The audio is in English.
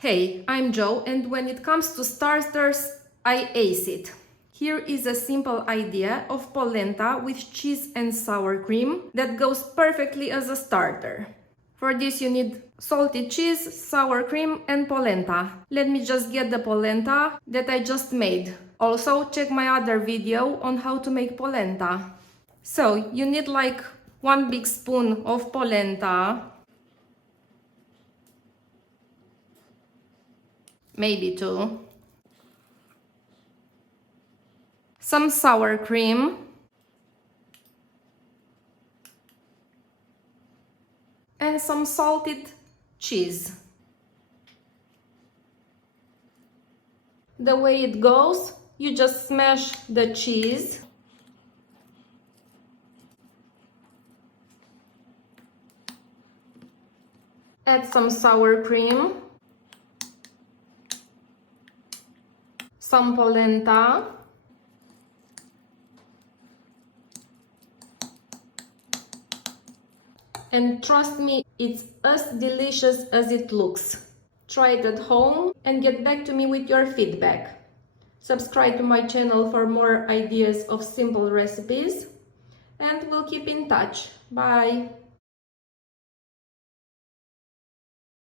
Hey, I'm Joe, and when it comes to starters, I ace it. Here is a simple idea of polenta with cheese and sour cream that goes perfectly as a starter. For this you need salted cheese, sour cream and polenta. Let me just get the polenta that I just made. Also, check my other video on how to make polenta. So, you need like 1 big spoon of polenta, maybe 2. Some sour cream, and some salted cheese. The way it goes, you just smash the cheese, add some sour cream, some polenta, and trust me, it's as delicious as it looks. Try it at home and get back to me with your feedback. Subscribe to my channel for more ideas of simple recipes, and we'll keep in touch. Bye!